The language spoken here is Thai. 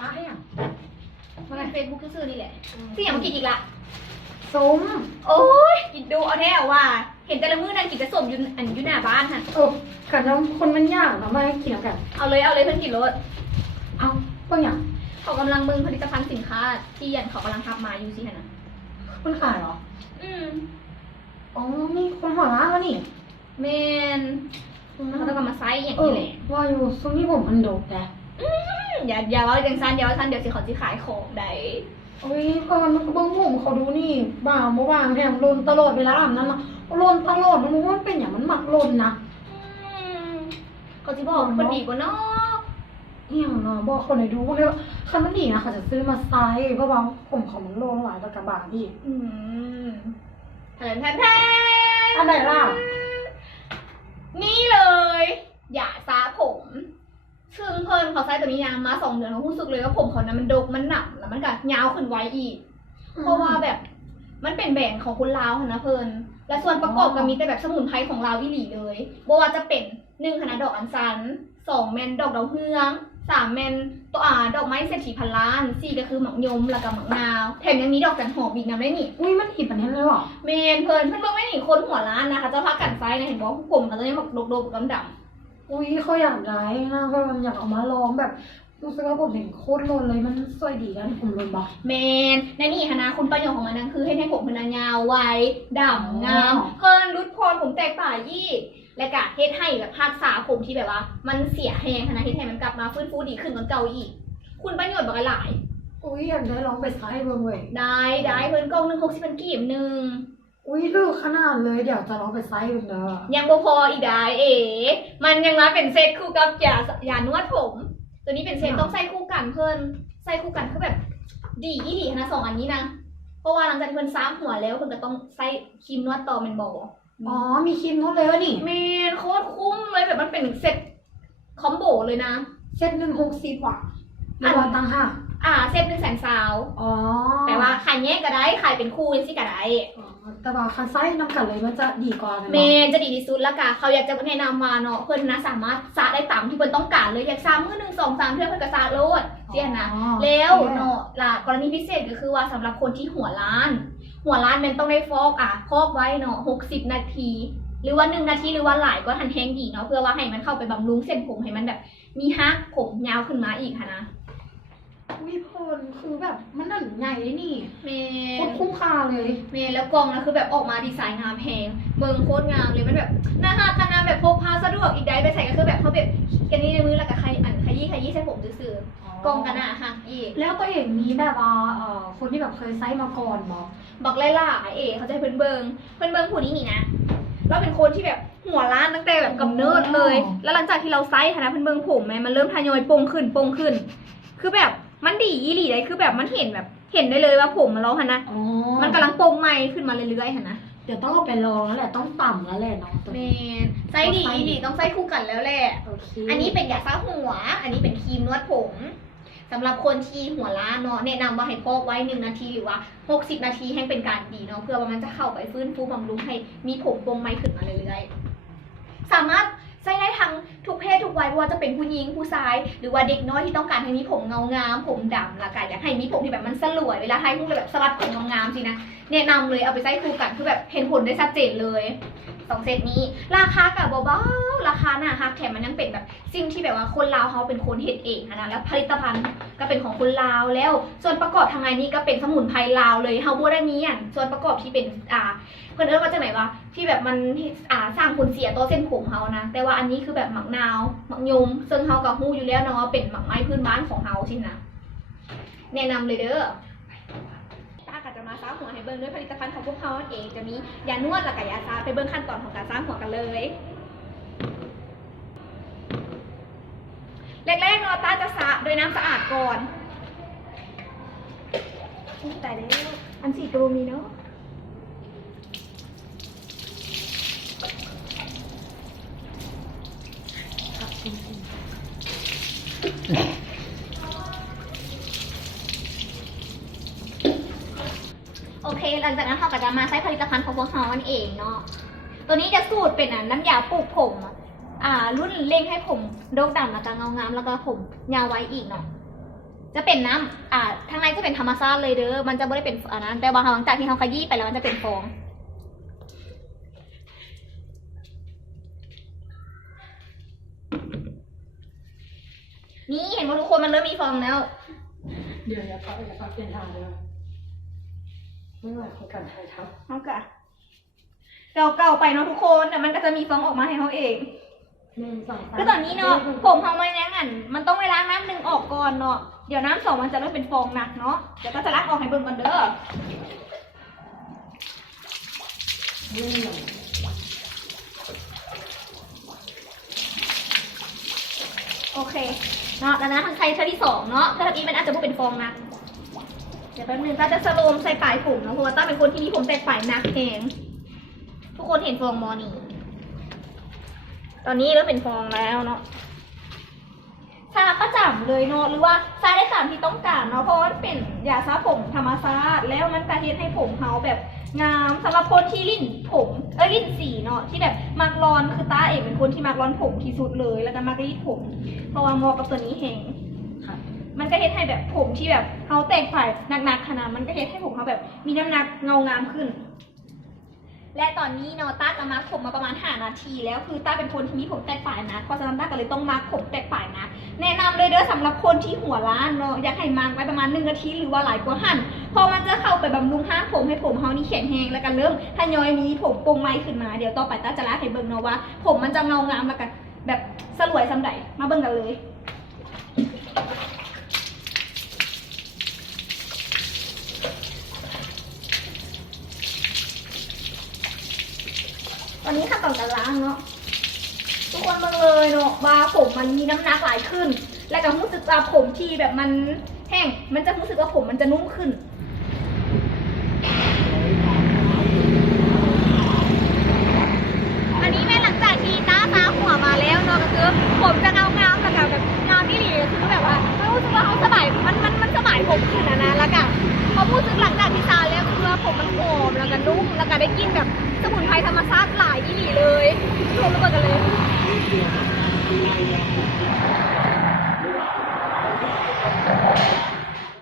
ตายอะมันเป็นเฟซบุ๊กซื่อๆนี่แหละเสี่ยงกินอีกละส้มโอ้ยกินดูเอาแท้ว่า เห็นแต่ละมื้อนั่งกินแต่สมอยู่อันอยู่หน้าบ้านค่ะเออขันน้ำคนมันยากทำไมกินแล้วกัน เอาเลยเอาเลยเพิ่นกินรถเอาบางอย่างเขากำลังเบิ่งผลิตภัณฑ์สินค้า ที่ยันเขากำลังทับมาอยู่สิฮะนะมันขายเหรอ อืมอ๋อนี่คนหัวร้านวะนี่เมนเขาต้องเอามาไซส์อย่างเอนี้อแหละว่าอยู่ช่วงนี้ผมมันโดกแต่อืม อย่าอย่าว่าจังซันอย่าว่าซันเดี๋ยวสิเขาสิขายของได้โอ้ยก่อนมันก็เบิ้งผมเขาดูนี่บ่าวเมื่อวานแถมลนตลอดเวลาอาบน้ำนะลนตลอดมันรู้ว่ามันเป็นอย่างมันหมักลนนะอืมเขาสิบอกคนดีกว่าเนาะนี่อย่างเนาะบอกคนไหนดูพวกนี้ว่าคันมันดีนะเขาจะซื้อมาไซส์เพราะว่าผมเขามันโลหลายตะกะบาทพี่อืมแทนแทนแทนอันไหนล่ะนี่เลย อย่าซาผม ซึ่ง เพิ่นเขาใช้ตัวนี้ยางมาสองเดือนเขารู้สึกเลยว่าผมเขานั้นมันดกมันหนักแล้วมันก็ยาวขึ้นไว้อีก เพราะว่าแบบมันเป็นแบรนด์ของคนลาวหั้นนะเพิ่นและส่วนประกอบก็มีแต่แบบสมุนไพรของลาวอีหลีเลยบ่ว่าจะเป็นหนึ่งคณะดอกอัญชันสองแมนดอกดาวเฮืองสามแมนตัวอ่าดอกไม้เศรษฐีพันล้านสี่ก็คือหมักยมแล้วก็หมักนาวแถมยังมีดอกจันหอมอีกนะได้นี่อุ้ยมันหิบอันนี้เลยเหรอเมนเพิ่นเพิ่นเบิ่งไม่หนีคนหัวล้านนะคะเจ้าพักกันไซนะเห็นบอกผมเขาจะยังแบบโดกๆดำดำ อุ้ยเขาอยากได้นะเขาอยากเอามาลองแบบรู้สึกว่าผมเห็นโคตรลนเลยมันสวยดีนะที่ผมลนบ่เมนในนี่ฮะนะคุณประโยชน์ของมันนั่นคือให้ให้ผมเพนนายาวไวดำงามอ๋อเพิ่นรุดพรผมแตกป่ายี่และกะเฮ็ดให้แบบภาคษาผมที่แบบว่า มันเสียแหงคณะเฮ็ดให้มันกลับมาฟื้นฟูดีขึ้นกว่าเก่าอีก คุณประโยชน์บอกหลายอุ้ยอยากได้ลองไปใช้เบิ่งเว้ยได้ได้เพิ่นกล่องหนึ่งหกสิบพันกีบหนึ่ง อุ้ยเลือกขนาดเลยเดี๋ยวจะลองไปใช้เบิ่งเด้อยังบ่พออีกได้เอ๋มันยังมาเป็นเซตคู่กับยายานวดผม ตัวนี้เป็นเซตต้องใส่คู่กันเพิ่นใส่คู่กันคือแบบ ดีอีดีนะสองอันนี้นะเพราะว่าหลังจากเพิ่นซ้ำหัวแล้วเพิ่นก็ต้องใส่ครีมนวดต่อแมันบอกอ๋อมีครีมนวดเลยวะนี่เมนโคตรคุ้มเลยแบบมันเป็นเซตคอมโบเลยนะเซ็ตหนึ่งหกสิบว่ะหรือว่าตังห้า อ่าเซตหนึ่งแสนซาวอ๋อแต่ว่าขายแยกก็ได้ขายเป็นคู่สิก็ได้อ๋อแต่ว่าคันไส้น้ำกันเลยมันจะดีกว่านะเมนจะดีที่สุดแล้วก็เขาอยากจะแนะนำมาเนาะเพิ่นนะสามารถซาได้ตามที่เพิ่นต้องการเลยอยากซามือหนึ่งสองสามเทื่อเพิ่นก็ซาโลดเสียนะอ๋อแล้วเนาะล่ะกรณีพิเศษก็คือว่าสำหรับคนที่หัวล้าน หัวล้านมันต้องได้ฟอกอะฟอกไว้เนาะหกสิบนาที หรือว่าหนึ่งนาทีหรือว่าหลายก็ทันแห้งดีเนาะเพื่อว่าให้มันเข้าไปบำรุงเส้นผมให้มันแบบ มีฮักผมยาวขึ้นมาอีกค่ะนะ อุ้ยเพลินคือแบบมันนั่นใหญ่เลยนี่เมโคตรคุ้มค่าเลยเมแล้วกล่องนะคือแบบออกมาดีไซน์งามแพงเบิงโคตรงามเลยมันแบบน่าฮักขนาดแบบพกพาสะดวกอีกได้ไปใส่ก็คือแบบเขาแบบกันนี่ในมือแล้วก็ใครอันขยี้ขยี้ใช้ผมซื่อๆกล่องกันนะฮักอีกแล้วตัวเองมีแบบว่าเอ่อคนที่แบบเคยไซส์มาก่อนบอกบอกไล่ล่าเอ๋เขาจะให้เพิ่นเบิงเพิ่นเบิงผู้นี้นี่นะเราเป็นคนที่แบบหัวล้านตั้งแต่แบบกำเนิดเลย แล้วหลังจากที่เราไซส์ค่ะนะเพิ่นเบิงผมไหมมันเริ่มทยอยโปงขึ้นโปงขึ้น คือแบบ มันดีอีหลีเลยคือแบบมันเห็นแบบ เห็นได้เลยว่าผมมันเราค่ะนะอ๋อมันกำลังโปงใหม่ขึ้นมาเรื่อยๆค่ะนะเดี๋ยวต้องเอาไปลองแล้วแหละต้องต่ำแล้วแหละเนาะเมนไซส์ดีอีหลีต้องไซส์คู่กันแล้วแหละโอเคอันนี้เป็นยาซาหัว อันนี้เป็นครีมนวดผมสำหรับคนที่หัวล้านเนาะแนะนำว่าให้พอกไว้หนึ่งนาทีหรือว่า 60 นาทีให้เป็นการดีเนาะเพื่อว่ามันจะเข้าไปฟื้นฟูบำรุงให้มีผมโปร่งใหม่ขึ้นมาเรื่อยๆสามารถ ใส่ได้ทั้งทุกเพศทุกวัยไม่ว่าจะเป็นผู้หญิงผู้ชาย หรือว่าเด็กน้อยที่ต้องการให้มีผมเงางามผมดำละกันอยากให้มีผมที่แบบมันสลวยเวลาไทยพวกเลยแบบสลัดผมเงางามสินะแนะนำเลยเอาไปใช้คู่กันคือแบบเห็นผลได้ชัดเจนเลย สองเซตนี้ ราคากับเบาๆราคาหน้าฮักแถมมันยังเป็นแบบสิ่งที่แบบว่าคนลาวเขาเป็นคนเฮ็ดเองนะแล้วผลิตภัณฑ์ก็เป็นของคนลาวแล้ว ส่วนประกอบทางในนี้ก็เป็นสมุนไพรลาวเลยเฮาบ่ได้มีอย่างส่วนประกอบที่เป็นอ่าเพิ่นเอิ้นว่าจังไหนวะที่แบบมันอ่าสร้างผลเสียต่อเส้นผมเฮานะแต่ว่าอันนี้คือแบบหมักนาวหมักยมซึ่งเฮาก็ฮู้อยู่แล้วเนาะเป็นหมักไม้พื้นบ้านของเฮาสินะแนะนำเลยเด้อ มาซ้าหัวให้เบิ่งด้วยผลิตภัณฑ์ของพวกเขาเองจะมียานวดและก็ยาซาไปเบิ่งขั้นตอนของการซ้าหัวกันเลยแรกๆเนาะตาจะสระด้วยน้ำสะอาดก่อนอุ๊ยตายแล้วอันสีตัวมีเนาะโอเค หลังจากนั้นเขาก็จะมาใช้ผลิตภัณฑ์ของพวกเขานั่นเองเนาะ ตัวนี้จะสูตรเป็นน้ำยาปลูกผม อ่า รุ่นเร่งให้ผมโด่งดังแล้วก็เงางามแล้วก็ผมยาวไว้อีกเนาะ จะเป็นน้ำอ่าทางในจะเป็นธรรมชาติเลยเด้อ มันจะไม่ได้เป็นอันนั้นแต่ว่าหลังจากที่เขาขยี้ไปแล้วมันจะเป็นฟองนี่เห็นว่าทุกคนมันเริ่มมีฟองแล้ว เดี๋ยวอย่าพักอย่าพักเป็นทางเลย ไม่ไหวของการถ่ายทับเอากะเราเก่าไปเนาะทุกคนแต่มันก็จะมีฟองออกมาให้เขาเองหนึ่งสองสามคือตอนนี้เนาะผมเขาไม่แน่งันมันต้องไปล้างน้ำหนึ่งออกก่อนเนาะเดี๋ยวน้ำสองมันจะเริ่มเป็นฟองหนักเนาะเดี๋ยวก็จะล้างออกให้เบิ่งกันเด้อเรื่องหนึ่งโอเคเนาะแล้วนะทางใช้เท่าที่สองเนาะถ้าทับอีมันอาจจะพูดเป็นฟองนะ เดี๋ยวแป๊บนึงก็จะสโลมใส่ปลายผมเนาะเพราะว่าต้าเป็นคนที่มีผมแตกปลายหนักแหงทุกคนเห็นฟองมอนี่ ตอนนี้เริ่มเป็นฟองแล้วเนาะทาประจำเลยเนาะหรือว่าทาได้ตามที่ต้องการเนาะเพราะว่ามันเป็นยาซาผมธรรมชาติแล้วมันจะเฮ็ดให้ผมเฮาแบบงามสำหรับคนที่ลิ้นผมเอ้ยลิ้นสีเนาะที่แบบมักร้อนคือต้าเองเป็นคนที่มักร้อนผมที่สุดเลย แล้วก็มักรีดผม เพราะว่าเหมาะกับตัวนี้แหง มันก็เฮ็ดให้แบบผมที่แบบเฮาแตกฝ่ายหนักๆขนาดมันก็เฮ็ดให้ผมเขาแบบ มีน้ำหนักเงางามขึ้น และตอนนี้เนาะต้าจะมาผมมาประมาณ5นาที แล้วคือต้าเป็นคนที่มีผมแตกฝ่ายนะเพราะฉะนั้นต้าก็เลยต้องมาผมแตกฝ่ายนะ แนะนำเลยเด้อสำหรับคนที่หัวล้านเนาะอยากให้มาร์คไว้ประมาณ1นาทีหรือว่าหลายกว่าหั่นเพอมันจะเข้าไปบำรุงห้างผมให้ผมเฮานี่แข็งแรงแล้วก็เริ่มทยอยมีผมโปร่งไม้ขึ้นมาเดี๋ยวต่อไปต้าจะลาให้เบิ่งเนาะว่า ผมมันจะเงางามแล้วก็แบบสลวยสำใดมาเบิ่งกันเลย นนี้ขั้นตอนการล้างเนาะทุกคนมองเลยเนาะว่าผมมันมีน้ำหนักหลายขึ้น และก็รู้สึกว่าผมที่แบบมันแห้งมันจะรู้สึกว่าผมมันจะนุ่มขึ้น พอพูดถึงหลังจากที่ซาแล้วคือผมมันหอมแล้วก็นุ่มแล้วก็ได้กินแบบสมุนไพรธรรมชาติหลายยี่หลีเลยรวมกันเลย